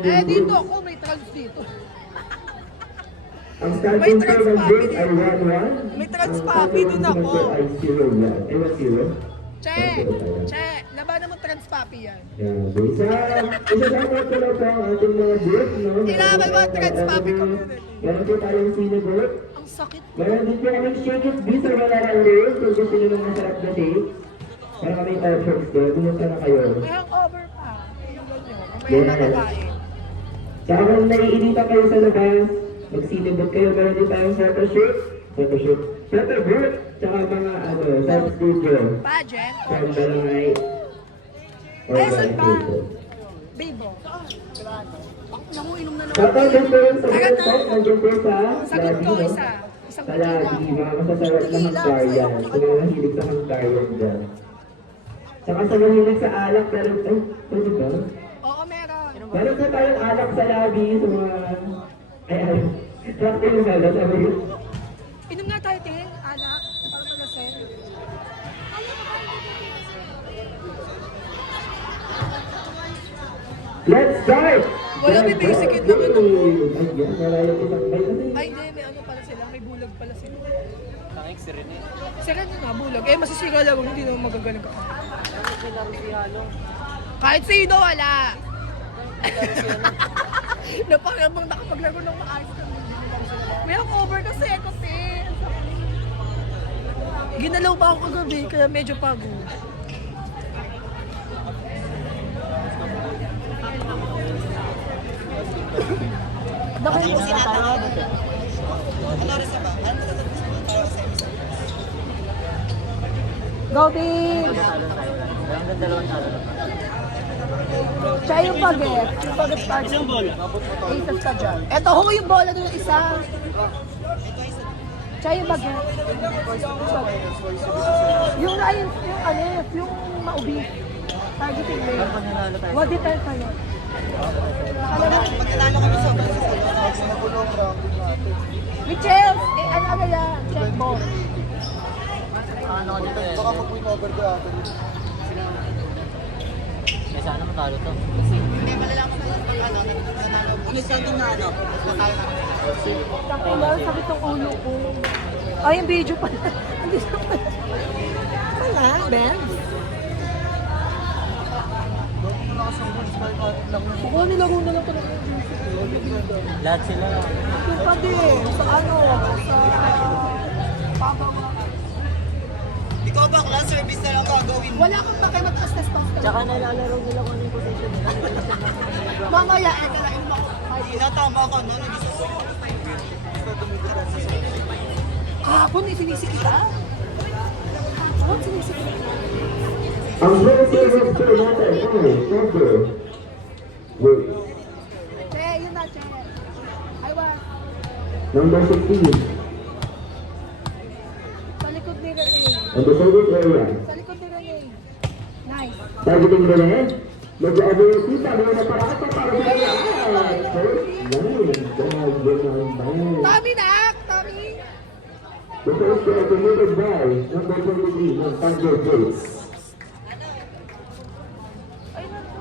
Eh, dito ako, may trans dito. Ang May starting trans time ng papi break ay dito. 1-1. May trans Ang papi, starting dun ng ako. ay 0-1. Ay, 1-0. Che! Che! Labanan mo trans papi yan. Yan. Isa-shoutout ko lang po ang ating mga group, no? Kailangan mo ang trans papi community. Meron po tayong sino group. Ang sakit. Meron din po kaming shake it beef or wala ng rail. Kung gusto nyo ng masarap na shake. Meron kaming options doon. Pumunta na kayo. May hangover pa. Tingnan nyo. Mamaya na kakain. Tsaka kung naiinitan kayo sa labas, magsinibot kayo. Meron din tayong photoshoot. Photobooth. Tsaka mga self-studio. Pageant. From Barangay. Or Ay, saan ba? Barangay. Bibo. Naku, inom na naman. Shoutout din po yung sa Agad na. Facebook. Nandiyan po sa Sagot ko lobby, no? isa. Isang Sa kutila lobby. ako. Mga masasarap na Kutila, hangkaryan. sayo. Kung mga mahilig sa hangkaryan dyan. Tsaka sa mahilig sa alak, pero, ay, pwede ba? Oo, meron. Meron po tayong alak sa lobby, sa mga, ay, sakto yung gala, sabi ko. Inom nga tayo, Ting. Anak. Para malasin. Let's start! Wala, may basic yun naman. Ayan, wala yung isang bay kasi. Ay, hindi. May ano pala sila. May bulag pala sila. Tangik si Rene. Sila na nga, bulag. Eh, masisira lang. Hindi naman magagaling ka. Tangik si Laro si Halong. Kahit sino, wala. Na parang bang nakapaglaro ng maayos ka. May hangover kasi ako, Ting. Ginalaw pa ako kagabi, kaya medyo pagod. Dahil mo sinatawag. Go, Ting! Hanggang dalawang talo na. Siya yung baget. Yung baget party. Yung bola. Aces ka dyan. Eto, ho yung bola doon isa. Siya yung baget. Yung Lions, yung ano, yung maubi. Targeting mo. Pag nanalo tayo. What did I kayo? Alam mo? Magkatalo kami sa Michelle, eh, ano yan? Check ball. Ano ka dito eh. Baka mag-win over ko ako. May sana matalo to. Hindi, malalaman ko pag ano, nanalo. Ano sa ating na ano? Matalo na. Sakay na, sakit ng ulo ko. Ay, yung video pala. Hindi sa wala, Ben. Ako, nilaro na lang pala. Lahat sila. Yung pa din, sa ano, sa... Pabang. Ikaw ba, class service na lang gagawin mo? Wala akong pakay mag-assess pang Tsaka nalalaro nila kung ano yung position nila. mamaya, eh, kalain mo ako. Hindi na, tama ka, no? Nag-isa Kahapon, isinisita? Kahapon, isinisita? Ang goal service po natin ay number. Wait. Che, yun na, Che. Ay, wa. Number 16. Sa likod ni Rene. On the service area. Sa likod ni Rene. Nice. Targeting Rene. Mag-overall kita. Mga naparata para sa kanya. First line. Bang. Tommy, nak! Tommy! The first goal committed by number 23 ng Thunder Gates. Ay, naku.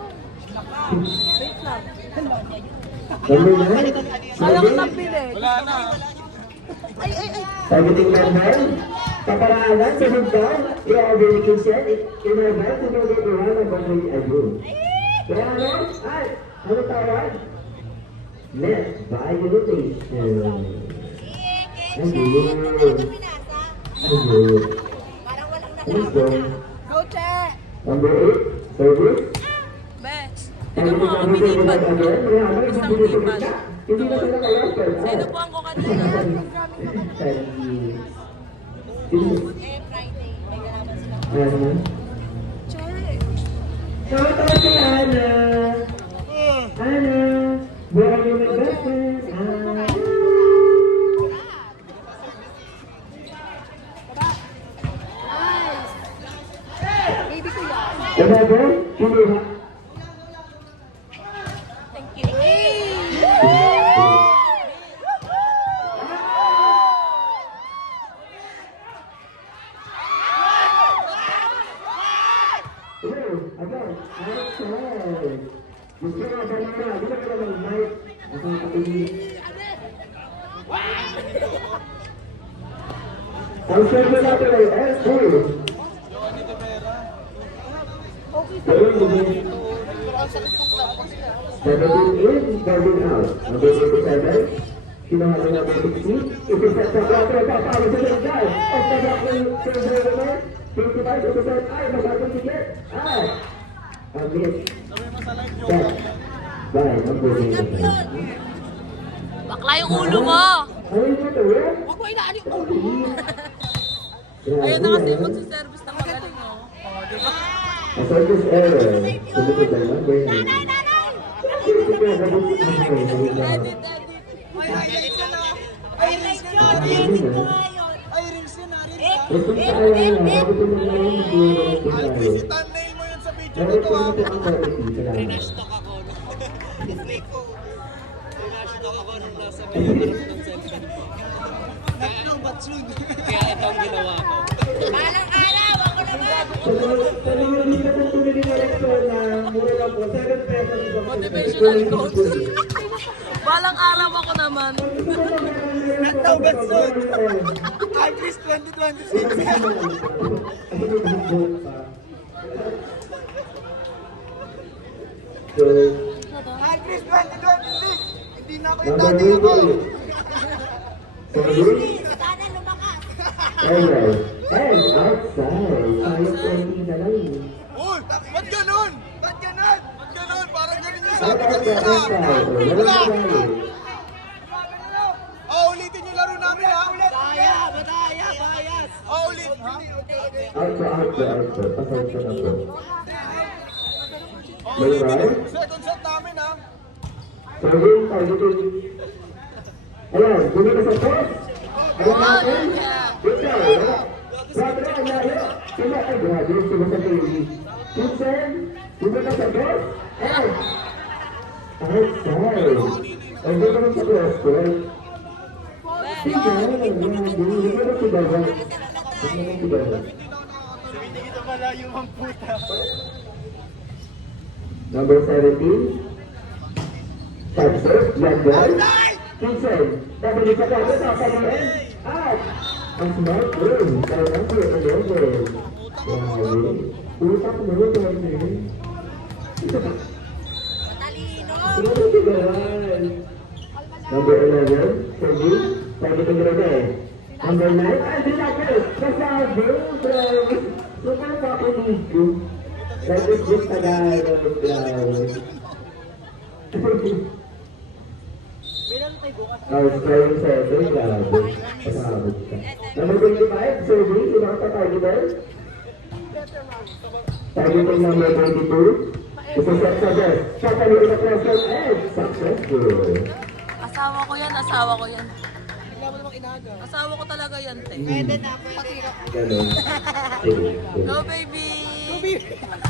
Wait lang. Number 9. Ayaw ko nagbilig. Wala na. Ay, ay, ay. Targeting number. Paparaalan sa hagdan. I-overall consent. In-advance sa number 1 ng Banoy Ayun. Kaya ano? Ay, ano tawag? Net by rotation. Ayun. Ayun. Let's go. Go, Che! Number 8, service. Best. Tignan mo, ako binibad. Isang binibad. Hindi na sila kaya. Sino po ang Programming ka kami. Che! Shoutout kay Ana. Ana, where are you my best friend? Nice! Baby ko yan. Remember? Kinuha. Thank you. Hey! Again, outside. isa ka naman, Mike. Nakakatuloy. Ang server natin ay S2. Ayun, hindi. 17 in, 13 out. Number 87. Kinuha ng number 16. Isiset sa 4. Papalo sa Lengay. Ang pagkak ng server naman. 55 isiset. Ay, magagong ticket. Ay. Ang miss. Set. By number 85. Bakla yung ulo mo! Ayun ito, eh? Huwag mo inaan yung ulo mo! Grabe, Ayun na kasi ah. magsiservice ng magaling, oh. Oo, diba? A service error. Sumunod ang number 9. Edit, edit. Thumbnail mo yun sa video na to, ha? Stock ako. Display ko. Stock ako nung nasa video ng cellphone. Kaya ito ang ginawa ko. Balang araw! Ako naman! Motivational quotes. Balang araw ako naman. Nataw Batson! Agris 2026! So, Agris 2026! Hindi na ako yung dating ako! Sana lumakas! alright. And outside, tayo po hindi na lang. Uy! Ba't ganun? Ba't ganun? Ba't ganun? Parang ganun yung Out sabi outside, kanina! outside. Wala na tayo. Oh, ulitin yung laro namin, ha? Badaya! Badaya! Bias! Oh, ulit! Out po, out po, out po. Pasensya na po. Oh, ulitin yung second set namin, ha? Serving, targeting. Ayan, bumi ka sa post. Ayan natin. Ikaw, wala. Brother, ang layo. Sila, ay, grabe, sila sa TV. Vincent, bumi ka sa post. Ayan. Outside. Ay, bumi ka sa post, boy. Sige, ayan, ayan, bumi ka sa dawa. Bumi ka sa dawa. Dito malayo ang puta. Number 17. Texas, London. Vincent, nabili ka kami sa kamarin. At, ang smart room, kaya number 11. Grabe. Utak mo, Tony. Matalino! Number 11, Sergi, pwede kong grabe. Number 9, ay, Dinakis, kasabi, grabe. Super pakinig ko. That is just Tagalog, grabe. I was trying to say, grabe. Pasabot ka. Number 25, Sergi, sino ka targeter? Targeting number 22. Isa-set sa best. Kakaliw na question and successful. Asawa ko yan, asawa ko yan. Asawa ko talaga yan, te. Pwede na, pwede. Ganon. Sige. Go, baby!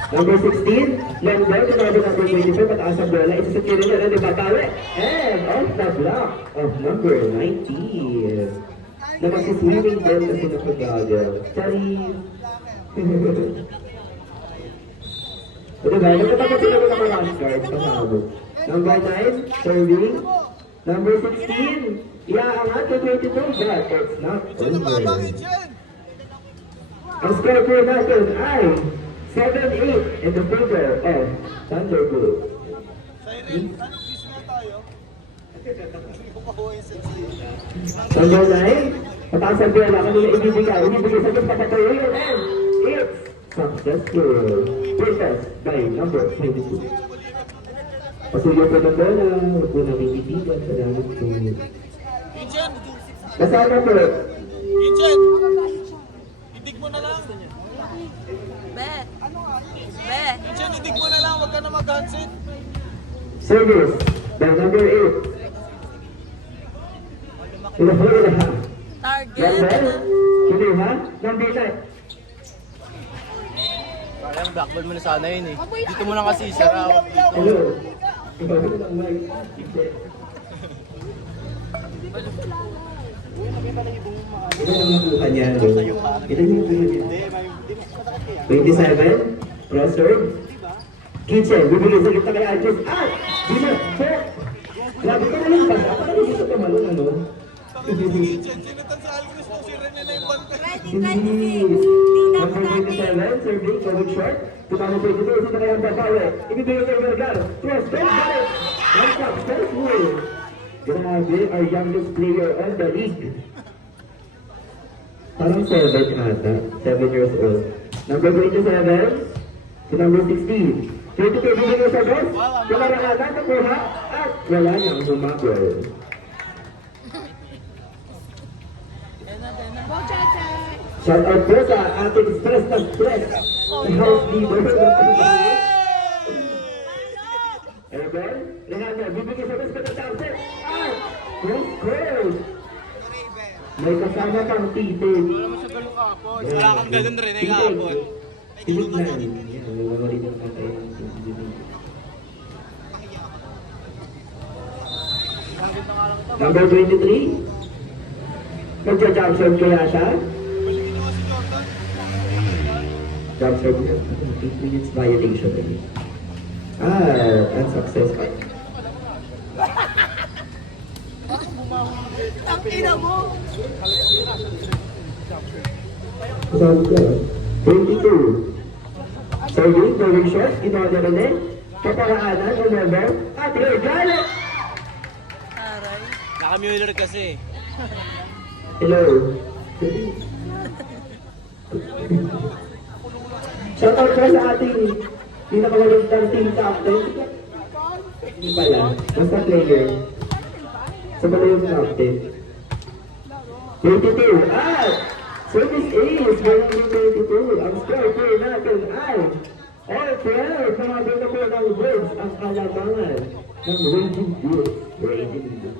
Number 16, London, sinabi number 24, mataas ang bola, isa sa kilo na di Batawe. And off the block of number 19. Na magsiswimming din na sinapagagel. Sorry. O diba, nagkatapat sila ng mga last card, pasabot. Number 9, serving. Number 16, iaangat to 22, but it's not Diyan na babangin over. dyan! Ang score po natin ay 7-8 in the favor of Thunder Blue. Cyril, anong kiss nga tayo? Hindi ko makuha yung sensi. Number 9, mataas ang pera kanina ibibigay sa itong papatuloy and it's successful. Protest by number 22. Pasuyo po ng bola, huwag po namin ibigan, salamat po. Vincent! Nasama po, Vincent! Idig mo na lang! Be! Be! Vincent, idig mo na lang! Huwag ka na mag-handset! service by number 8. Pinahuli na. Target! Number, sino ha? Number 9. Parang blackball mo na sana yun eh. Dito mo na kasi sarap. Hello. Ikaw ko ng mic. Ito ang nakuha niya. Ito yung nakuha niya. 27. Cross serve. Kitchen. Bibigay sa kita kay Archie. Ah! Dino, set! Grabe ka nalang ba? Parang hindi ka tumalon, ano? Sinutan sa Alcris mo, si Rene na yung banta. Number 27, serving, going short. Tumama 22, isa na kayang babawi. Ibibigay kay Vergar. Cross, don't get it! One shot, first win. Grabe, our youngest player on the league. Parang 7 ata. 7 years old. Number 27, si number 16. 22, bibigay sa boss. Kumarakanan, nakuha. At wala niyang humabol. Shout out po sa ating stress na stress. House leader. Evan, Renato, bibigay sa boss ka ng target. At, cross. May kasama pang titig. Wala kang ganun rin ay kahapon. Tinignan. Yan, nawawali ng patay ng titig. Number 23. Magja-jump shot kaya siya? Jump shot niya. 8 minutes violation ulit. Unsuccessful. Ang ina mo! Sabi ko, 22. Serving, going short, in-order ulit. Kaparaanan, remember? At regalo! Naka-Mueller kasi. Hello. Shoutout ko sa ating pinakamalagtang team captain. Hindi pala, basta player. Sa pala yung captain. 22. Service Ace, going to 22. Ang score po natin ay all 12. Sumabot na po ng words ang kalabangan ng Raging Bulls. Raging Bulls.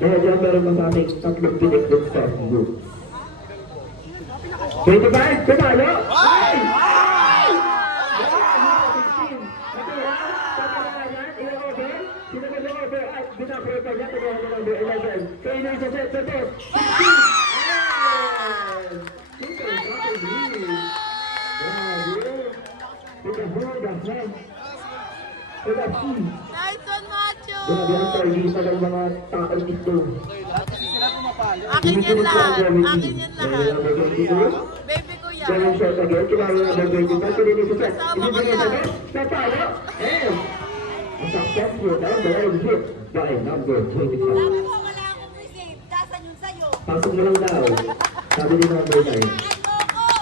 Dahil dyan meron pa sa ating tatlong piniklik sa group. 25, tumalo! Ay! Ay! 16, natira, tatalanan, i-over, sinagad ng over, at binaprota niya, tumawa ng number 11. Kaya na sa set, sa boss, 16! Super, super, grabe! With the hold of them. With the key. Nice one, Macho! Grabe ang targisa ng mga tao dito. Akin yan lahat. Akin yan lahat. Baby ko yan. Ganun shot again, kinawin na number 2. Kasi din ito set. Ibibigay sa net, natalo. And, a successful number hit by number 25. Sabi mo, wala akong receive. Dasan yun sa'yo. Pasok mo lang daw. Sabi ni number 9. Ay,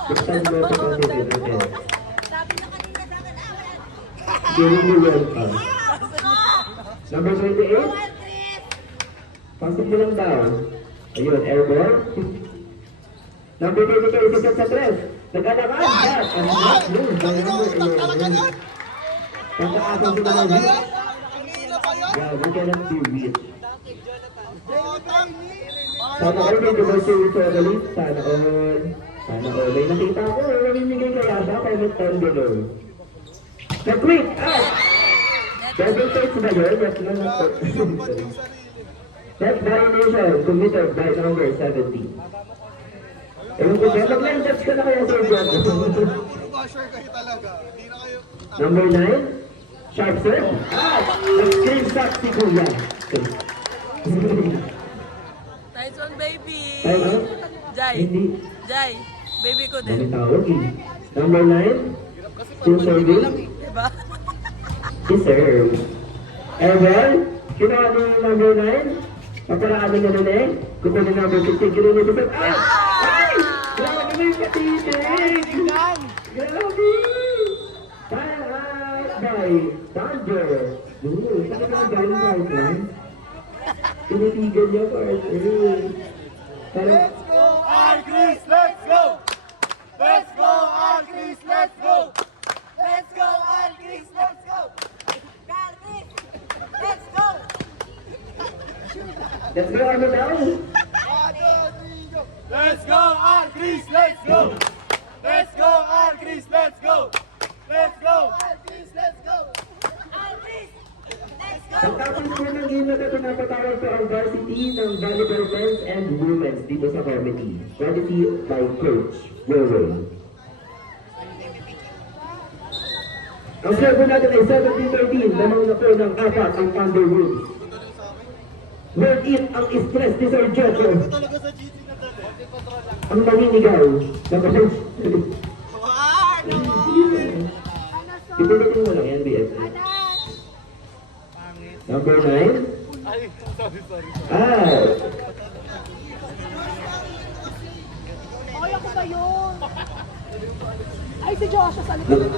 Buksan mo sa pag-ibig natin. sabi na kanina sa akin, Giving you welcome. Number 28. Juan Chris! Pasok mo lang daw. Ayun, airball. Number 22, isa sa 3. Nag-alakan. At ang last move by number 11. Pagkakasang sila ng hit. Yeah, we cannot be reached. Sana all may diversity totally. Sana all. Sana all. May nakita ko. Namimigay kaya siya. Comment down below. The quick out. Double takes ba yun? Yes, lang. That violation committed by number 70. Ewan ko ba? Mag-line touch ka na kaya sa iyo. Basher kayo talaga. Hindi na kayo... Number 9. Sharp serve. Nag-screen shot si Kuya. Nice one, baby! Ano? Jai! Hindi. Jai! Baby ko Dami din. tawag eh. Number 9. Still serving. Diba? Deserve. Evan. Kinuha ni number 9. Paparaan na nun eh. Kukunin number 15. Kinuha ni number 8. Ay! Grabe may katitig! Grabe! Time out by Thunder. Saan ka galing pipeline? Tinitigan niya partner. Parang... Let's go, Alcris! Let's go! Let's go, Alcris! Let's go! Let's go, Alcris! Let's go! Carly! Let's go! Let's go, ano daw? Let's go, Alcris! Let's go! Let's go, Alcris! Let's go! Let's go! Alcris! Let's go! Alcris! Let's go! Pagkatapos po ng game na ito, napatawag po ang varsity ng volleyball men's and women's dito sa committee. Varsity by Coach Will. Ang servo natin ay 17-13. Lamang na po ng 4 ang Thunderwolves. Worth it ang stress ni Sir Jeffo. Ang maninigaw. Napasal. Ibulitin mo lang yan, BS. Number 9. Ah. Okay, ako ba yun? Ay, si Joshua sa likod.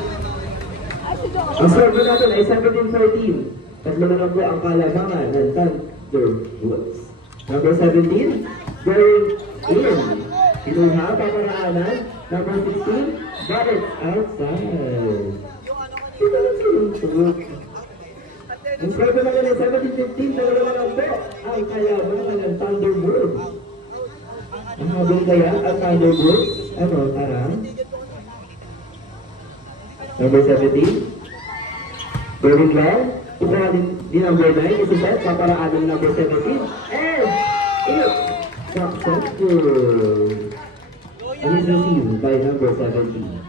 Ay, si Joshua. Ang servo natin ay 17-14. Tatlo na lang po ang kalamangan ng Thunderwolves. Number 17, going in. Kinuha, paparaanan. Number 16, got it outside. Ito lang sinuntok. Ang servo natin ay 17-15. Tatlo na lang po ang kalamangan ng Thunderwolves. Ang habang kaya ang Thunderwolves. Ano, tara. Number 17. Going well. Ito natin din number 9. Isuset. Paparaan ng number 17. And it's successful. And is received by number 17.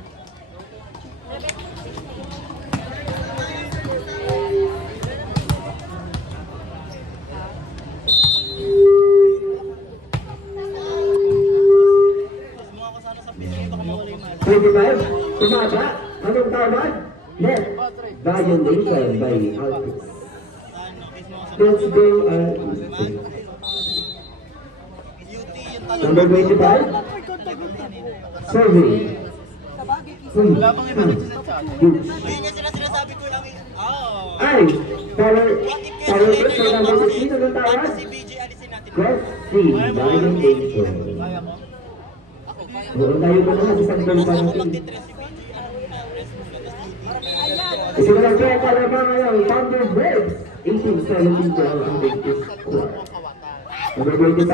Tumaba. Anong tawag? Net. Violation by Alpes. Let's go. Number 25. Survey. Wala bang iba dito sa chat? Ayun yung sinasabi ko lang. Oh. Ay! Power test for number 16. Anong tawag? Si BJ, alisin natin. Cross C. Violation. Kaya mo? Doon tayo po naman sa isang bansa natin. Magtitres si BJ. Ano na? Rest mo na. Tapos Isimulan ko ang palabang ngayon. Thunderwolves. 18-17 po ang latest score. Number 25.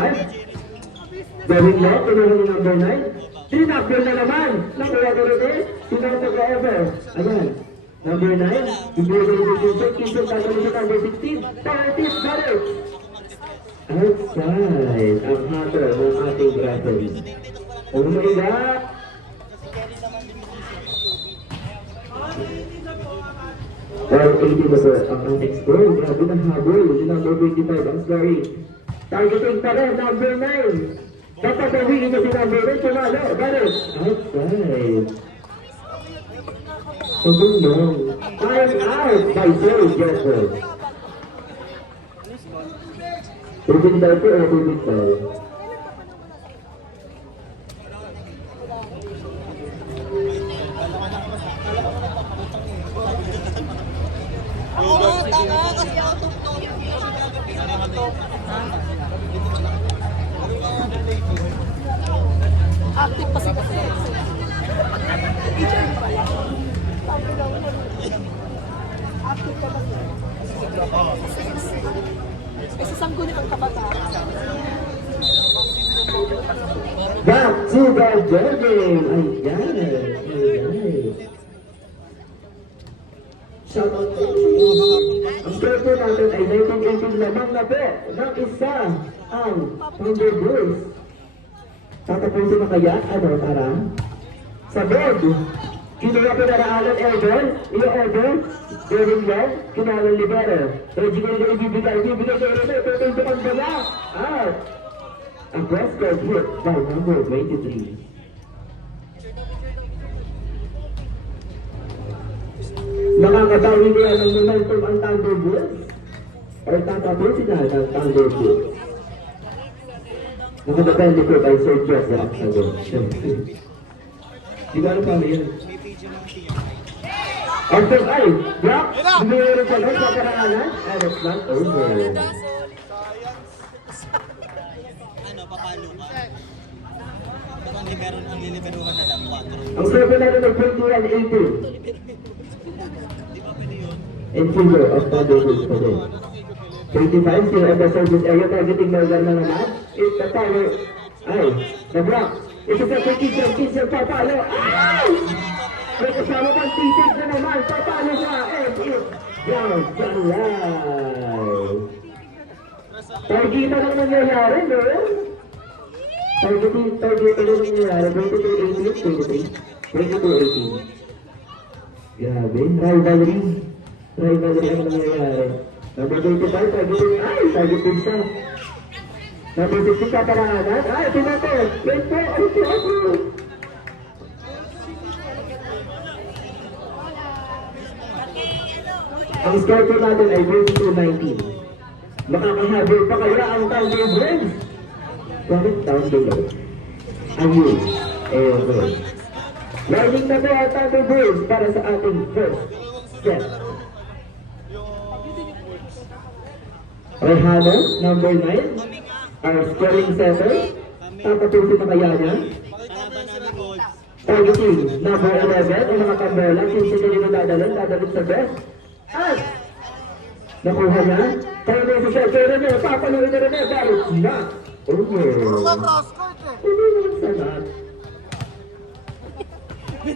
Going low. Kinuha ni number 9. Tinapil na naman. Nakuha ko rin eh. Tinapil ko ever. Ayan. Number 9. Ibigay ko rin yung check. Kisip tayo sa number 16. Partis, got it. Outside. Ang hatter ng ating referee. Oh my God. 80 na po ang ating score. Grabe ng habol. Yung number 25 ang scoring. Targeting pa rin. Number 9. Papatawin ito si number 9. Tumalo. Got it. Outside. Pagulong. Time out by Sir Jefford. Tubig daw po o tubig daw? Active pa kasi. Teacher pa yan. Active ka ba? May sasanggunin ang kabataan. Back to the game. Ayan. Ayan. Shout out to you. Ang score po natin ay 19-18 lamang na po ng isa ang Thunderwolves. Tatapusin na kaya? Ano, tara? Sa board, kinuha ko na raalan Eldon, i-order, Doring Long, kinalang Libero. Ready ko na ibibigay ko rin ito, ito yung pagdala. Out! Ang cross court hit by number 23. Nakakatawi niya ng momentum ang Thunderwolves? Or tatapusin na ng Thunderwolves? Nakadepende po kay Sir Jeff na ang sagot. Di ba ano paano yun? After ay, block, mayroon pa nun sa paraanan, and it's not over. ano, papalo ka? Baka hindi meron ang liliberuhan na lang 4. Ang serve natin ay 21-18. Di ba pwede yun? In favor of Thunderwolves pa din. 25, still at the service area, targeting Morgan na naman. It's the power. Ay, the block. Ito sa Kitchen, papalo. Ay! May kasama pang titig na naman, papalo siya. And it's down the line. Targetan ang nangyayari, no? Targetan ang nangyayari. 22-18, 23. 22-18. Grabe, rivalry. Rivalry ang nangyayari. Number 25, targeting, ay, targeting siya. Number 16, kaparaanan. Ay, ito na to. Wait po, ay, ito ako. Ang score po natin ay 22-19. Makakahabol pa kaya ang Thunder Braves? Bakit Thunder? Ayun. Ayun. Lining na po ang Thunder Braves para sa ating first set. Rehano, number 9. Our scoring center. Tapatusin na kaya niya. Targeting, number 11. Ang mga kambola. Since hindi na dadalhin sa best. At nakuha niya. Tayo na siya. Kaya na, papaluin na rin na. Barrett na. Over. Hindi naman salat. 23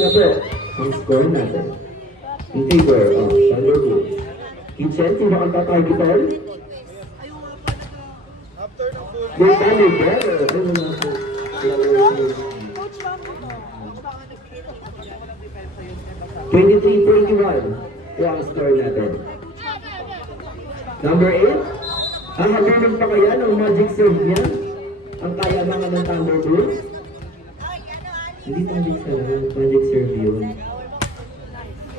na po ang score natin. In favor of Thunder Bulls. Kitchen, sino ang tatargetan? Yung Thunder better. Ano na po? Coach lang mo to. 23-21 po ang score natin. Number 8. Ang habiling pa kaya ng magic serve niya? Ang kaya mga ng Thunder Bulls? Hindi magic serve, magic serve yun.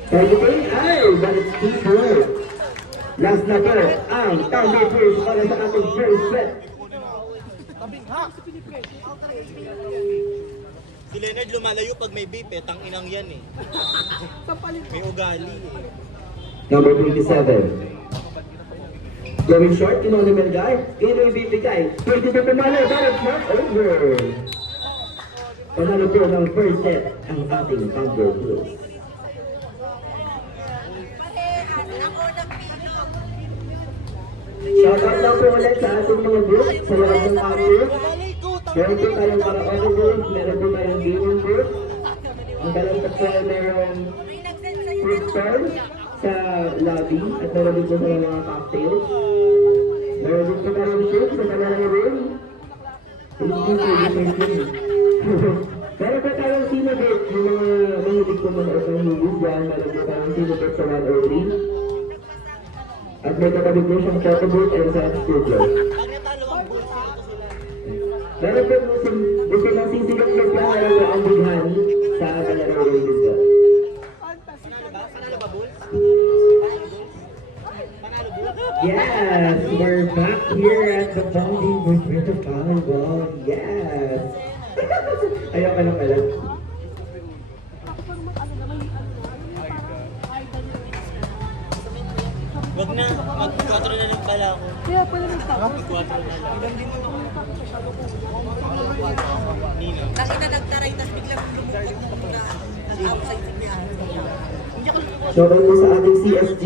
Targeting, ay, but it's too short. Last na po, ang Thunder Bulls para sa ating first set. Si Leonard lumalayo pag may beep eh. Tang-inang yan eh. May ugali eh. Number 27. Going short, kinuha ni Melgar. Ino ibibigay. 22 pumalo, Barrett not over. Panalo po ng first set ang ating Thunder Bulls. Shoutout lang po ulit sa ating mga group sa loob ng campus. Meron po tayong karaoke group, meron po tayong gaming group. Ang dalang tatlo ay merong food stall sa lobby at meron din po sa mga cocktails. Meron din po tayong shoot sa kanilang room. Hindi po different. Meron po tayong sinabit, yung mga mahilig po manood ng movies dyan. Meron po tayong sinabit sa 103. At may katabi po siyang photo booth and sa studio. Meron po gusto ng sisigat po siya meron po ang bighani sa kanilang room dito. Yes, we're back here at the bonding with Rita Volleyball. Yes! Ayaw ka lang pala. Wag na, mag-4 na lang pala ako. Kaya pala nagtapos. Mag-4 na lang. Nino. Nakita nagtaray, tapos biglang lumukot na outside niya. Shoutout po sa ating CSG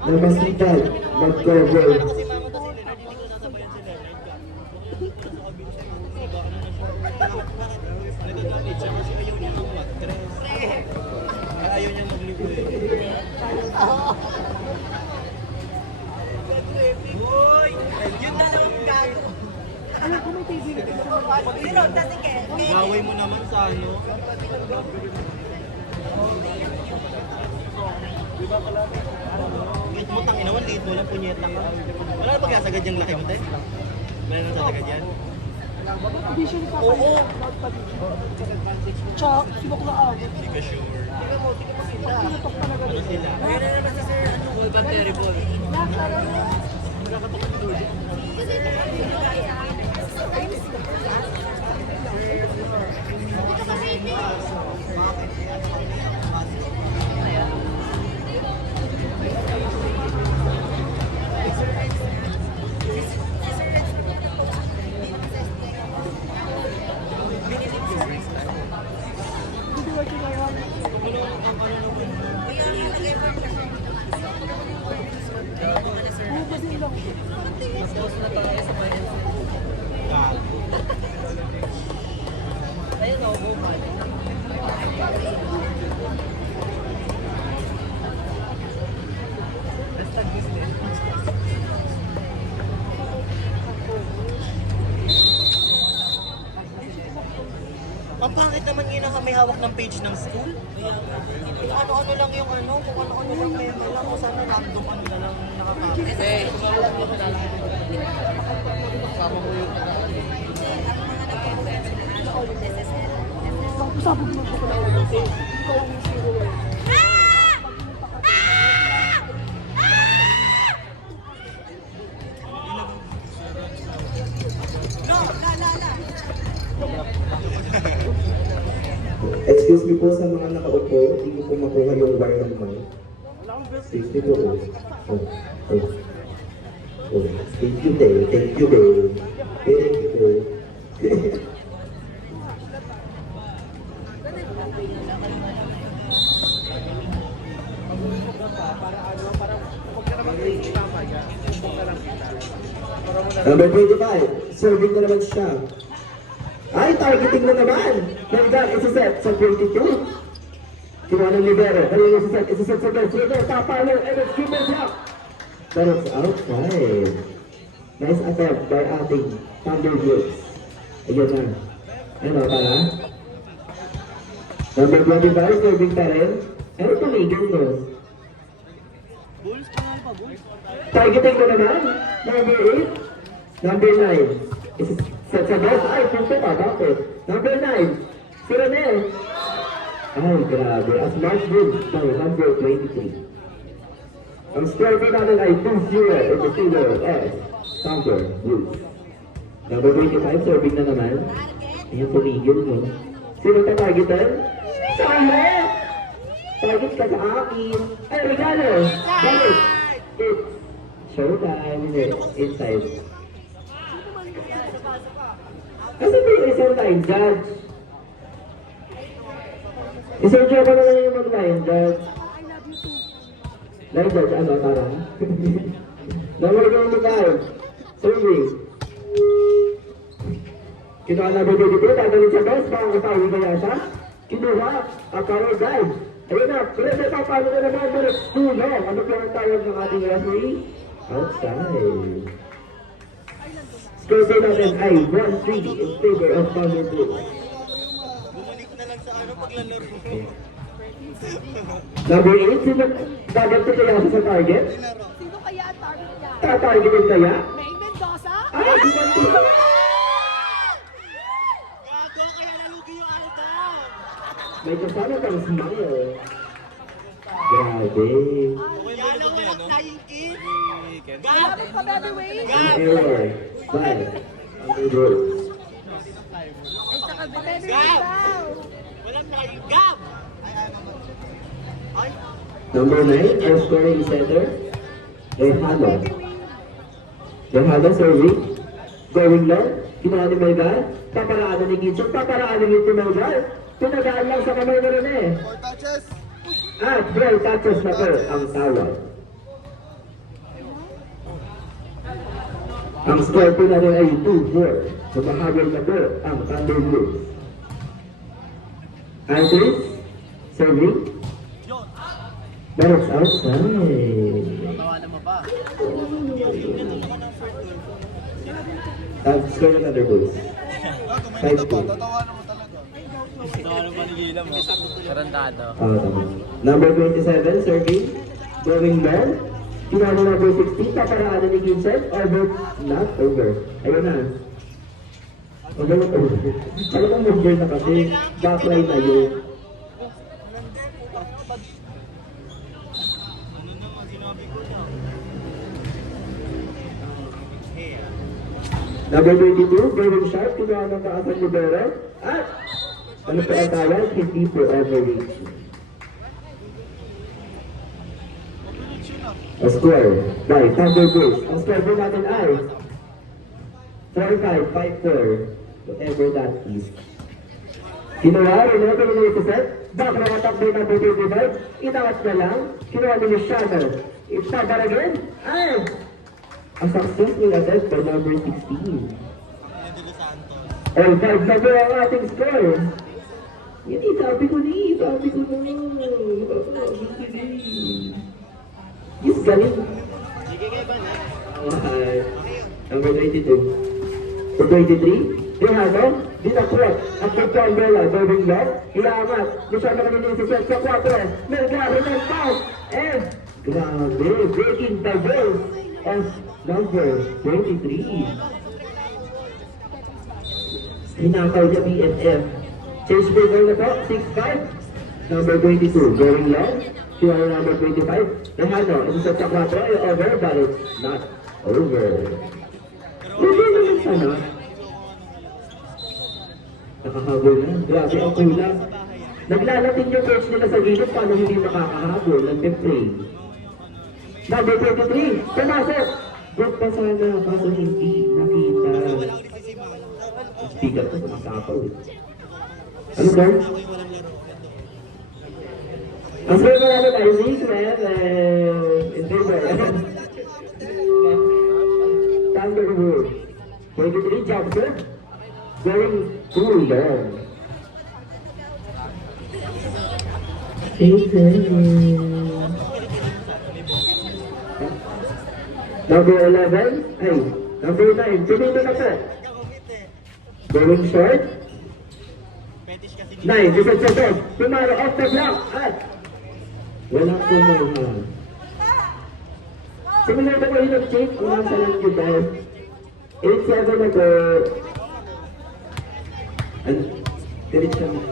na masipag mag-cover. Kasi mama to si Leonard, hindi ko sasabayan si Leonard. Nagagapit siya kasi ayaw niya ng mag-dress. Ayaw niya magligo eh. Uy! Yung dalawang gago. Alam ko may TV dito sa mga. Pero, tapos sige. Huawei mo naman sa ano. Wait mo, tanginawan, liit mo lang, punyeta ka. Wala na pag-asagad yung laki mo, te? Wala na sasagad yan? Hindi siya nagpapalito. Oo. Tsaka, subok na ako. Hindi ka sure. Pinatok pa na Ano ganun. sila? Meron naman sa sir, ano, full band terrible. Gago. may hawak ng page ng school. Ano-ano lang yung ano, kung ano-ano lang memo lang, kung sana random ano na lang nakakapit. Kasama mo yung Sabog mo ko lang. Ikaw ang zero eh. Excuse me po sa mga nakaupo, hindi ko po makuha yung wire ng mic. Excuse me po. Oh. Thank you, Dave. Thank you, Dave. Thank you, Dave. Number 25, serving na naman siya. Ay, targeting na naman! My God, isa-set sa 22. Kinuha ng libero. Ano yung isa-set? Isa-set sa best. Libero, tapalo, and it's super block. But it's outside. Nice attempt by ating Thunder Brooks. Ayun na. Ano, para? Number 25, serving pa rin. Ano tumigil to? Targeting na naman. Number 8. Number 9. Isa-set sa best. Ay, punto pa. Bakit? Number 9. Si Renel. Ay, grabe. As much good by number 23. Ang score po natin ay 2-0 in the favor of Thunder Brooks. Number 25, serving na naman. Ayan, tumigil mo. Sino ka targetan? Sa'yo! Target ka sa akin. Ay, regalo! Bakit? It's showtime. Inside. Kasi po yung isang line judge. Isang joke ko na lang yung mag-line judge. Line judge, ano, tara? Number 25, serving. Kinuha na ba dito? Tatalit sa best, parang kapawi kaya siya? Kinuha, power guide. Ayun na, pero may papalo na naman, but it's too long. Ano po ang tawag ng ating referee? Outside. Score po natin ay 1-3 in favor of Thunder Brooks. bumalik na lang sa ano paglalaro. Number 8, sino gaganto kaya siya sa target? Sino kaya ang target niya? Tatargetin kaya? May Mendoza? Ay, ginanto! Gago, kaya nalugi yung aldaw. May kasama kang smile. Grabe. Kaya lang walang flying kid. Grabe pa, baby, wait. Error. Bye. Thunder Brooks. Ay, saka baby, Gab! daw. Walang flying gab. Ay, Number 9, our scoring center. Rehano. Rehano serving. Going long. Kinuha ni Melgar. Paparaan ni Gitson. Paparaan ni Melgar. Pinagaan lang sa kamay na rin eh. At 12 touches na po ang tawag. Ang score po natin ay 2-4. Sumahabol na po ang Thunder Blues. Andres, serving. But it's outside. tawanan mo ba? Score ng Thunder Blues. 5-2. Tawanan pa ni Gila mo. Tarantado. Tama. Number 27, serving. Going long. Kinuha na number 16, paparaan ni Vincent. Over. Not over. Ayun na. Over. Alam mo, over na kasi. Backline na yun. Number 22, going sharp. Kinuha ng taas ng libero. At ano pa ang tawag? Hindi po overreaching. A score by Thunder Brooks. Ang score po natin ay 45, 5-4. Whatever that is. Kinuha, remember na yung set. Back na attack by number 25. Itaas na lang. Kinuha nila Shannon. Ipabar again. Ay! A successful attempt by number 16. All 5 na po ang ating score. Hindi, sabi ko na. Yes, galing. Sige kayo ba na? Number 22. For 23, Rehano, Dinakwat at Pagkambela, going long, iangat, masyado kami nisiset sa 4, Melgari ng pass, and grabe, breaking the goals of number 23. Hinakaw niya BFF. Change breaker na po, 6-5, number 22, going long, siya number 25, Nahano, isa sa 4, over, but it's not over. Hindi naman sana. Nakakahabol na. Grabe ang kulang. Naglalating yung coach nila sa gilid paano hindi makakahabol. Nagpe-pray. Number 23, pumasok. Good pa sana, kaso hindi nakita. Speaker ko, sumasapaw eh. Ano ba? Ang sir ko namin ay Zisman, in favor. Thunderwood. 23, Johnson. Going too long. Number 11, ay, number 9, sunod na po. Going short. 9, isa sa to. Tumaro off the block. At walang kumuha. Similar na po yung nag-check. Unang sa lang yung guys. 8-7 na po. Ano? Diretso na.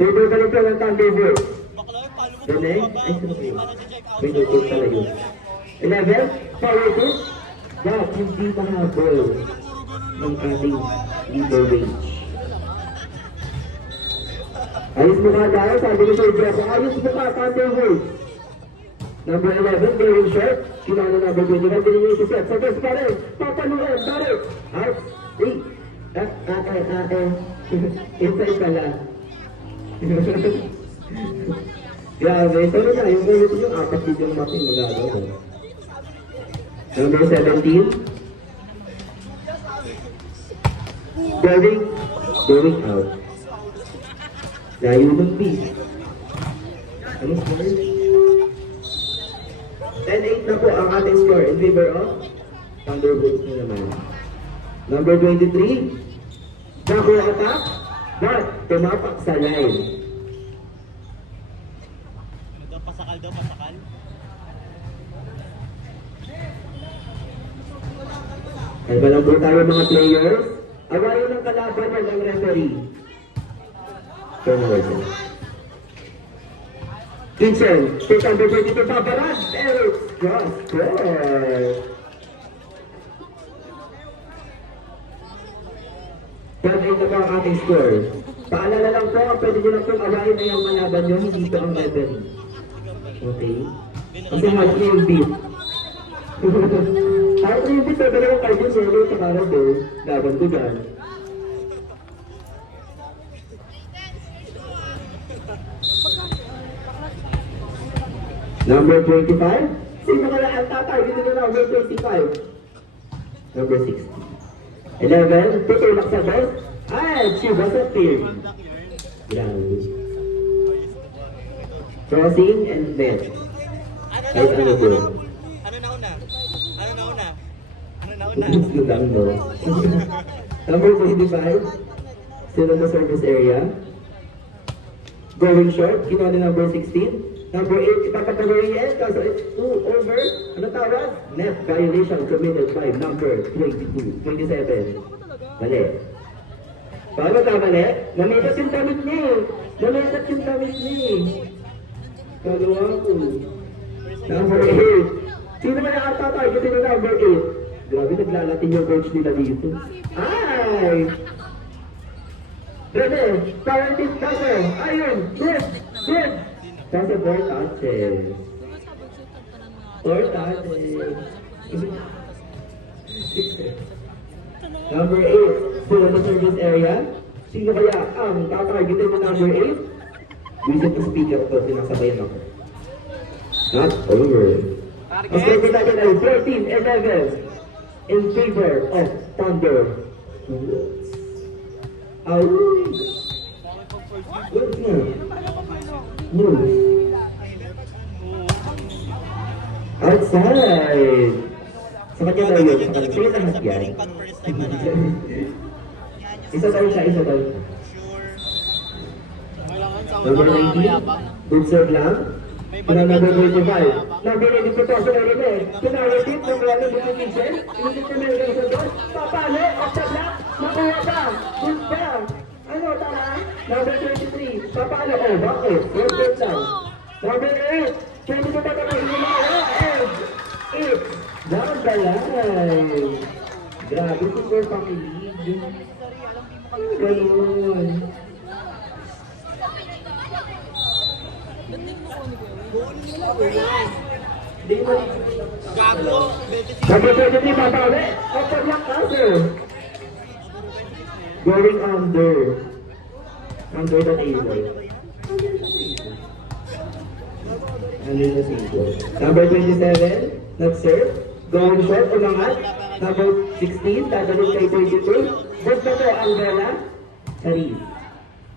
Favor ka rin po ng Thunderbird. Renee? Ay, sino po yun? Pinutol pala yun. 11, power to. That hindi mahabol ng ating leader range. Ayos mo ka dahil, sabi ni Sir Jeff, ayos mo ka, Thunderbird. Number 11, going short. Kinano number 21, binigay si Seth. Sa best pa rin, papaluin, balik. Out, 8. Inside pala. Grabe, pero na, yung ganito yung apat dito yung mapping magagawa. Number 17. Going out. Layo ng B. Ano score? 10-8 na po ang ating score in favor of Thunderbirds na naman. Number 23. Bago attack, but tumapak sa line. Pasakal daw, pasakal. Ay ba lang po tayo mga players? Awayo ng kalaban ng referee. Turnover. Vincent, take number 22, Babaran, Eric, cross, score. Pwede ito po ang ating score. Paalala lang po, pwede nyo lang pong awayin na yung malaban nyo, hindi ito ang referee. Okay? Kasi hard na yung beat. Hard na yung beat, pwede lang kayo yung solo sa karado. Laban ko dyan. Number 25? Sino kaya ang tatay? Dito na number 25. Number 60. 11, tutulak sa best. Ay, she was a team. Grabe. Crossing and net. Kahit ano doon. Ano na una? Gusto lang mo. Number 25, still on the service area. Going short, ginawa ni number 16. Number 8, ipapatuloy yan, kaso it's 2 over. Ano tawag? Net violation committed by number 27. Mali. Paano ka mali? Namitas yung damit niya eh. Namitas yung damit niya eh. Kagawa ko. Number 8. Sino man ang tatay? Kasi na number 8. Grabe, naglalatin yung coach nila dito. Ay! Rene, talented kasi. Ayun, good, good. Kasi 4 touches. 4 touches. Number 8, still in the service area. Sino kaya ang tatargetin mo number 8? Visit the speaker ito, sinasabayan ako. Not over. Ang score natin ay 13-11 in favor of Thunder. Out. Good na. Move. Outside. Sa kanya daw yun. Sa kanya lahat yan. Isa daw siya, isa daw. Kailangan sa Number mga 19, mayabang. good serve lang. Kina number 25. Number 8, dito po sa Erime. Pinarating, number 1, number 15. Inisip ko na yung isa doon. Papalo, off the block. Makuha pa. Good pa. Ano, tama? Number 23. Papalo, oh, bakit? Good serve lang. Number 8. Pwede ko ba tapos lumaya? And 8. Down the line. Grabe, super pakilig. Ganun. Di mo. Gago. Number 23, papawi. Off the block also. Going under. Under the table. Under the table. Number 27, not serve. Going short, umangat. Number 16, dadalhin kay 22. Good na to, Angela. Sarif.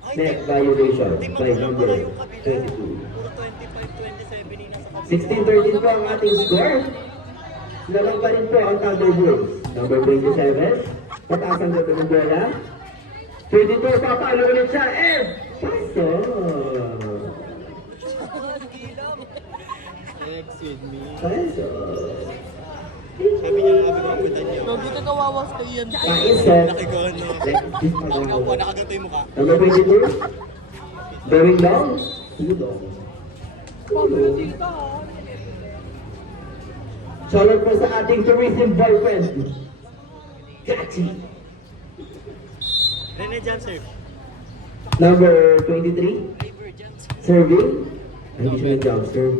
Net violation by number 22. 16-13 po ang ating score. Lamang pa rin po ang Thunderbirds. Number 27, pataas ang gato ng bola. 22, papalo ulit siya. And paso. Excuse me. Paso. Sabi niya nga binubutan niyo. Lagi ka kawawas ko yan. Paiso. Nakigono. Ako, nakaganto yung mukha. Number 22, going down. Tulong. Tulong. Shoutout po sa ating tourism boyfriend. Gachi. Rene Jan, sir. Number 23, serving. Ay, hindi siya nag-jump serve.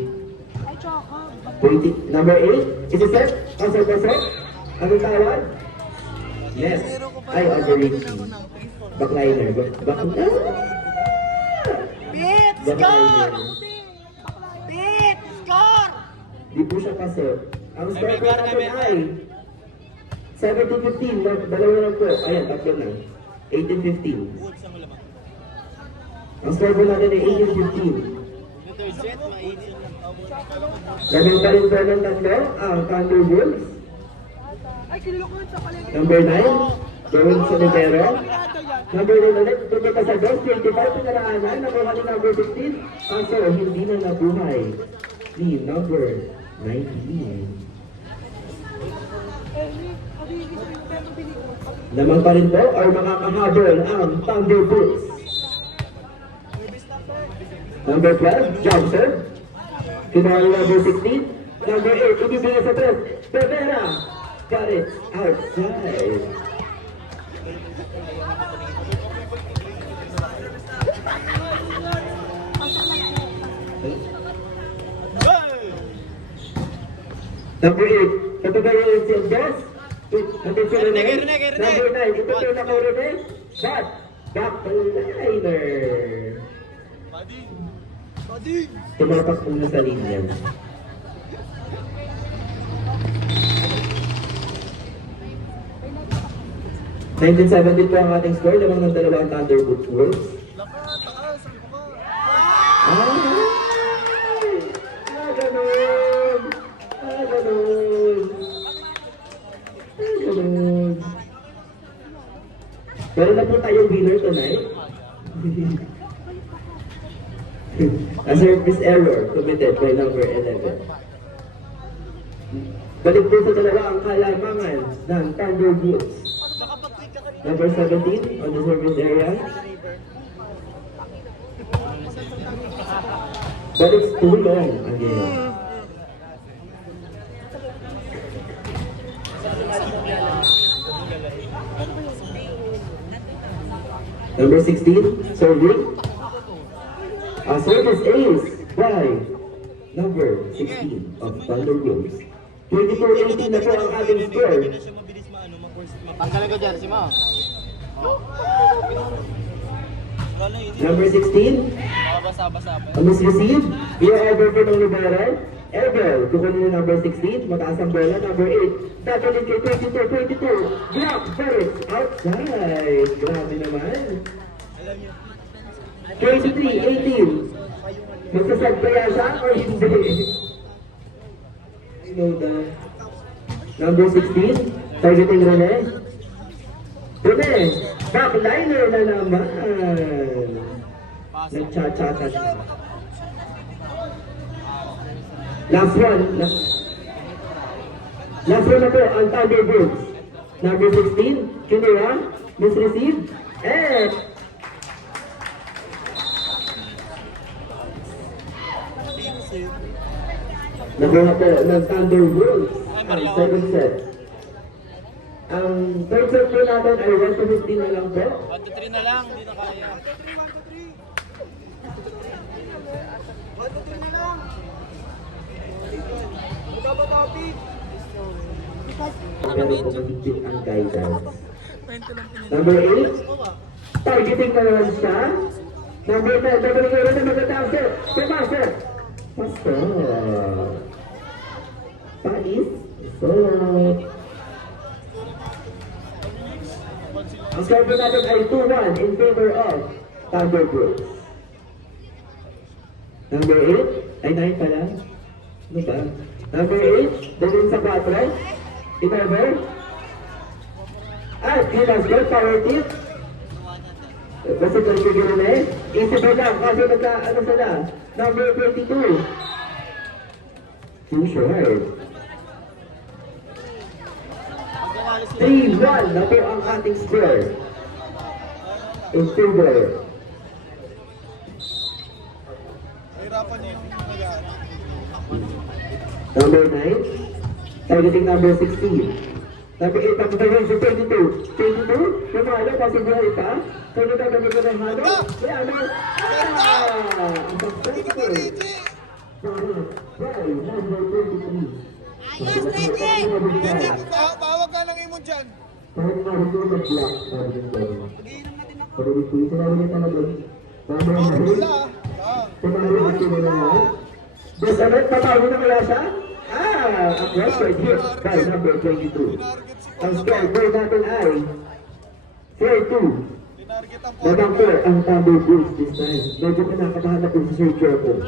Ay, tsaka. 20, number 8, is it set? Pasok. Anong tawag? Left. Ay, overreaching. Backliner. Backliner. Beat! Backliner. Beat! Score! Di po siya pasok. Ang score po natin ay 17-15. Dalawa lang po. Ayan, tatlo na. 18-15. Ang score po natin ay 18-15. Third set, mainit. Gagawin pa rin po ng tatlo ang Thunderbirds. Ay, kiloko sa paligid. Number 9, gawin sa Libero. Number 9 ulit, tumita sa Ghost, 25, pinaraanan, nakuha ni number 15. Kaso, hindi na nabuhay ni number 19. Lamang pa rin po, or makakahabol ang Thunderbirds. Number 12, jump serve. Kinuha ni number 16. Number 8, ibibigay sa press. Pevera. Got it outside. Number 8, katugayan yung Silves. Number 7, Rene. number 9, ito po na kay Rene. Shot. Backliner. Tumapak muna sa linya. $19.70 po ang ating score. Lamang ng dalawang Thunderbirds. Ganun. Ganun. Meron na po tayong winner tonight. A service error committed by number 11. Balik po sa dalawa ang kalamangan ng Thunderbirds. Number 17 on the service area. But it's too long again. Number 16, serving. A service ace by number 16 of Thunderbirds. 24-18 na po ang ating score. Tanggalin ko jersey mo. Number 16, Basa-basa pa. ang miss receive. Via over po ng Liberal. Ever, kukunin yung number 16. Mataas ang bola. Number 8. Tatalin kay 22. Block, Ferris, outside. Grabe naman. 23-18. Magsasag kaya siya or hindi? I know that. Number 16, targeting Rene. Rene, Backliner na naman. Nagchachata siya. Last one na po ang Thunderbirds. Number 16, Kinira, misreceived, and nakuha po ng Thunderbirds ang second set. Ang third set po natin ay 1-15 na lang po. 1-3 na lang, hindi na kaya. Pero ang guidance. Number 8, targeting na naman siya. Number 9, double zero na magandang set. Pumasok. Pasok. Pais. So, ang score po natin ay 2-1 in favor of Thunderbirds. Number 8, ay 9 pala. Ano ba? Number 8, dalhin sa 4. Inover. At hinasgal, power tip. Basta kung siguro na eh. Isip mo lang, kasi ano sila? Number 22. Too short. 3-1 na po ang ating score. In favor. Number 9. Targeting number 16. Number 8, pagpapagawin sa 22. 22, lumalo, kasi buhay pa. So, nagagawin ko ng halo. Kaya ano? Ang successful. Right, number 23. Ayos, ready! Bawag ka lang imon dyan. Kahit nga rin yung mag-block, sabi yung gawin. Pero dito, sinabi niya talaga. Number 9. Sinabi niya sila naman. Basta ulit, patawin na kaya siya? Ang record hit by number 22. Ang score goal natin ay 4-2. Nagang 4 ang Thunderbirds this time. Medyo pinakabahan na po si Sir Joko.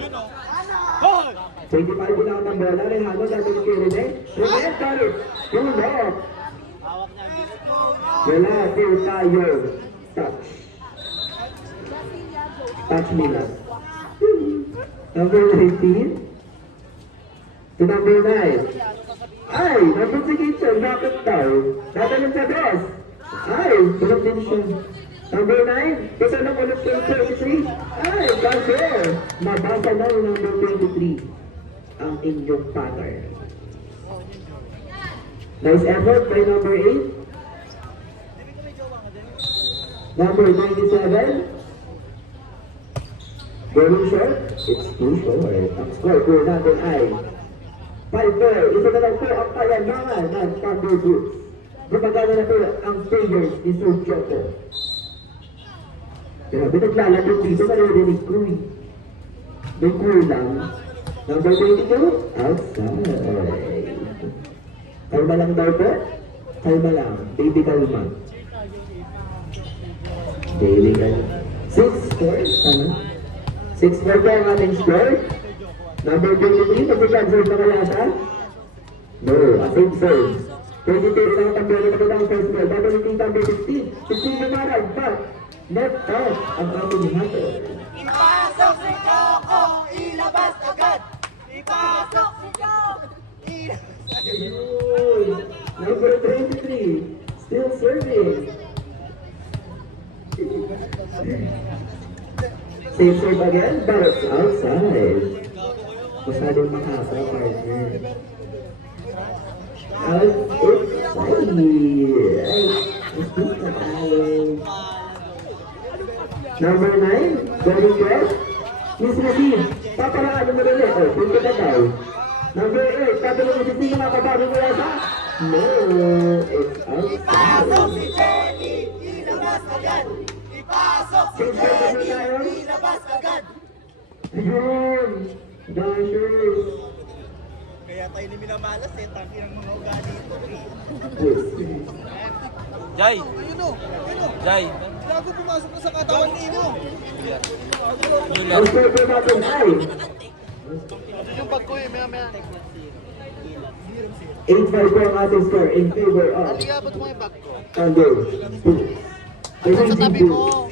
25 din ako ng bola. Rehano natin kay Rene. Rene, sorry. Tulog. Wala, still tayo. Touch. Touch nila. Number 19. To number 9. Ay, number 16, bakit daw? Tatanong sa boss. Ay, tulog din siya. Number 9, kasanong ulit yung 23. Ay, kasi, nabasa na yung number 23 ang inyong pattern. Nice effort by number 8. Number 97. Going short, it's too short. Ang score po natin ay 5-4. Isa na lang po ang kayamangan ng Thunderbirds. Gumagana na po ang players ni Sir Joko. Grabe, naglalaro dito, maririnig ko eh. May kulang. Number 22, outside. Kalma lang daw po. Kalma lang. Baby kalma. Baby kalma. 6-4, tama? 6-4 po ang ating score. Number 23, pag-cancel na kaya siya? No, a same serve. 22, isang tambero na kailangan first ball. Babalitin number 16. 16 na marag, but net out ang ating hatol. Ipasok si Choco! Ilabas agad! Ipasok si Choco! Ayun. Number 23, still serving. Same serve again, but it's outside. Masyadong makasa, partner. Outside. Ay, gusto ka tayo. Number 9, very good. Miss Nadine, paparaan mo rin eh. Punta ka tayo. Number 8, katulong mo si mga kabago mo yata? No, it's outside. Ipasok si Jenny! Ilabas agad! Ipasok si Jenny! Ilabas agad! Ayun! Dashers! Kaya tayo ni minamalas eh, taki ng mga ugali ito eh. Jai! Ayun o! Ayun o! Jai! Gago pumasok na sa katawan ni Imo! Ang score po natin ay Yung bag ko eh, maya. 8-5 po ang ating score in favor of Abot mo yung bag ko. Thunderbirds. Sa tabi mo.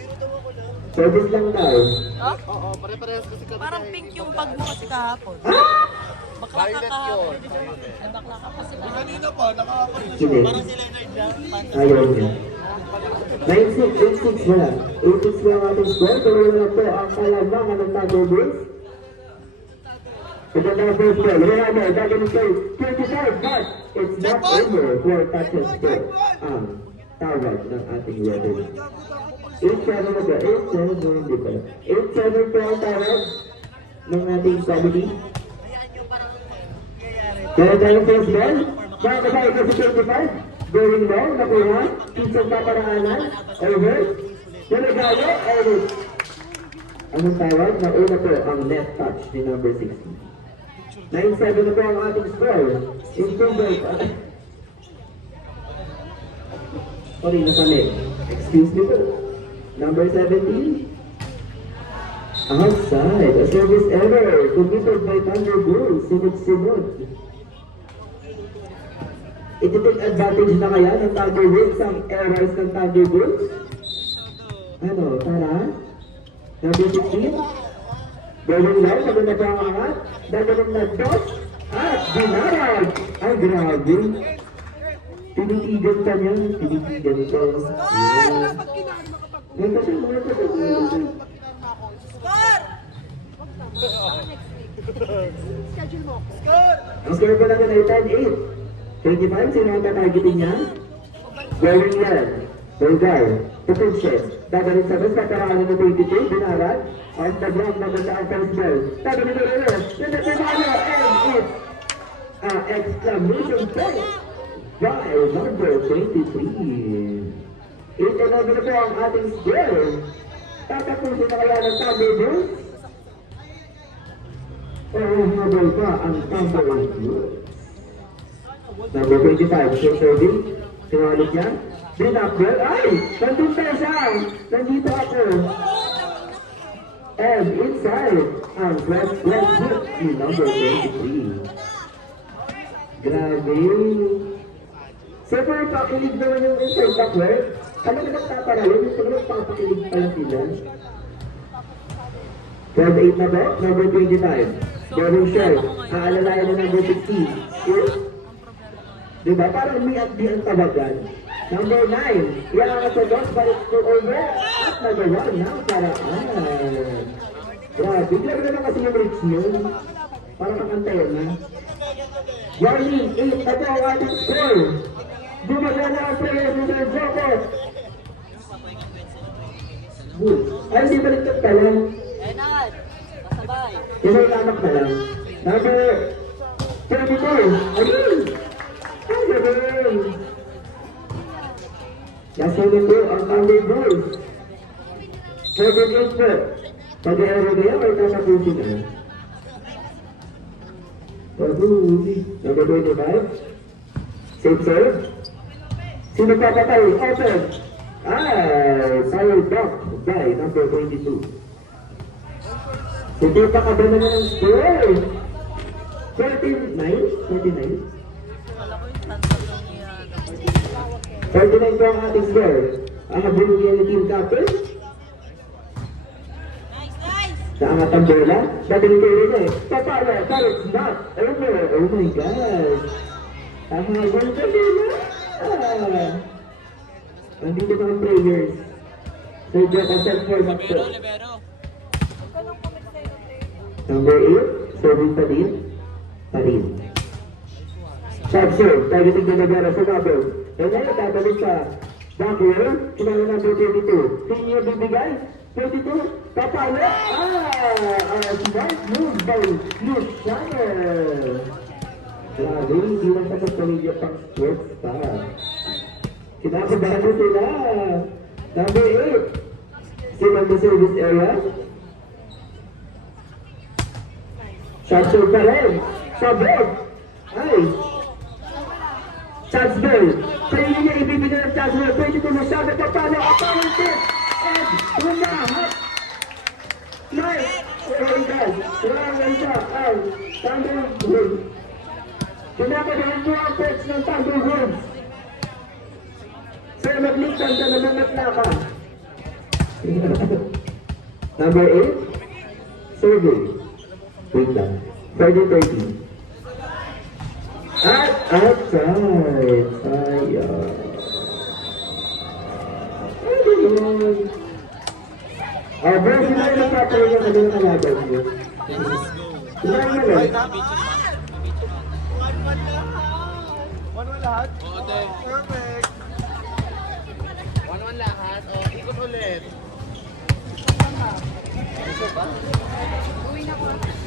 Service lang tayo. Oo, pare-parehas kasi kami. Parang pink yung bag mo kasi kahapon. Bakla ka kahapon. Ay, bakla ka kasi kahapon. Kanina pa, nakakapag na Sige. Parang si Leonard lang. Ayaw niya. 9-6, 8-6 wala. 8-6 na ang ating score. Tuloy na po ang kalamangan ng Tago Bulls. Ito na ang first ball. Ronaldo, Dragon State, 25, but it's not over for touches po ang tawag ng ating referee. 8-7 na ba? 8-7, hindi pala. 8-7 po ang tawag ng ating committee. Kaya tayong first ball. Mga kabahay ko sa 25. Going long, nakuha. Pinsang paparanganan. Over. Nalagalo. Out. Anong tawag? Nauna po ang net touch ni number 60. 9-7 na po ang ating score. Improvement. Sorry, nasali. Excuse me po. Number 17. Outside. A service error. Committed by Thunder Bulls. Sunod-sunod. Iti-take advantage na kaya ng Thunder Bulls ang errors ng Thunder Bulls? Ano, tara? Number 16? Going down, maganda pa ang angat. Dadalong na dos. At binarag. Ay, grabe. Tinitigan pa niya. Tinitigan pa. Ngayon kasi, mga kasi. Ang score ko lang ay 10-8. 25, sino ang tatargetin niya? Going well. Bulgar. Potential. Dadalhin sa bus, kataraan ng 22. Binarag. Off the ground, maganda ang first ball. Dadalhin na rin. Nanapinalo. And it's exclamation point by number 23. 8-11 na po ang ating score. Tatapusin na kaya ng Thunder Bulls? O habol pa ang Thunder Bulls? Number 25, Sir Serving. Sinulit niya. Binakbel. Ay! Nandun tayo siya! Nandito ako. And inside, ang left hook ni number 23. Grabe. Super pakilig naman yung inside backward. Ano na nagtaparalin? Ito na nagpapakilig pala sila. 12-8 na ba? Number 25. Devin Sharp. Aalalayan na number 16. Diba? Parang may at di ang tawagan. Number 9. Iangat sa dos, balik to over. At nagawa na para grabe. Grabe naman kasi yung reach yun. Parang kakantayo na. Warning, 8 na daw ang ating score. Dumagana ang player ni Sir Joko. Ay, hindi baliktad ka lang. Leonard, masabay. Yung may lamak na lang. Number 32. Ayun! Ang gagawin! Nasunod po ang Thunder Bulls. 7-8 po. Pag-aero na yan, may tatapusin na. Number 25. Safe serve. Sino papatay? Open. Foul back by number 22. Hindi pa ka ba naman ang score? 39? 49? 39 po ang ating score. Ang habulong yan ni Team Captain. Sa angat ang bola. Dadaling kayo rin eh. Papala, but it's not over. Oh my God. Ang habol ka nila. Nandito na ang players. Sir Joko, set for back po. Number 8, serving pa din. Shot serve, targeting na nagara sa number. And then, dadalik sa backward. Kinala number 22. Sino bibigay? 22. Papala. Smart move by Luciano. Grabe, hindi lang sa pamilya pang sports pa. Kinakabahan mo sila. Number 8. Still on the service area. Shot serve pa rin. Sabog. Ay. Chance ball. Kanina niya ibibigay ng chance ball. 22 na siya. Napapalo. Apparent tip. And humahat. Nice. Very good. Walang isa ang Thunder Wolves. Kinakabahan mo ang coach ng Thunder Wolves. Sir, magliktan ka naman at naka. Number 8, survey. Wait lang. Friday 13. At outside. Sayang. Ano yun? Bro, sila yung nagpapay na kami ng kalaban niyo. Sila yung nalaban. Oo, te. Perfect. 1-1 lahat. O, ikot ulit.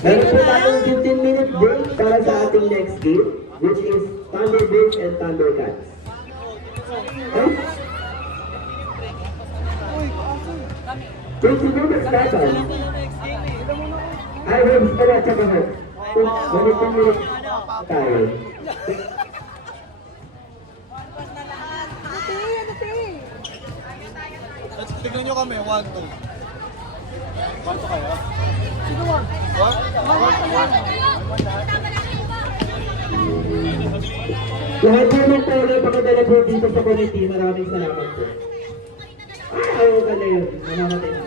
Meron po tayong 15-minute break para sa ating next game, which is Thunderbirds and Thundercats. Okay? 20 minutes total. Ay, wait, wala, tsaka mo. 20 minutes tayo. Tignan nyo kami, 1-2. Kwanto kayo? Sino wag? Lahat po ng pala pagkadala po dito sa committee, maraming salamat po. Ayaw ka na yun. Namamatay na.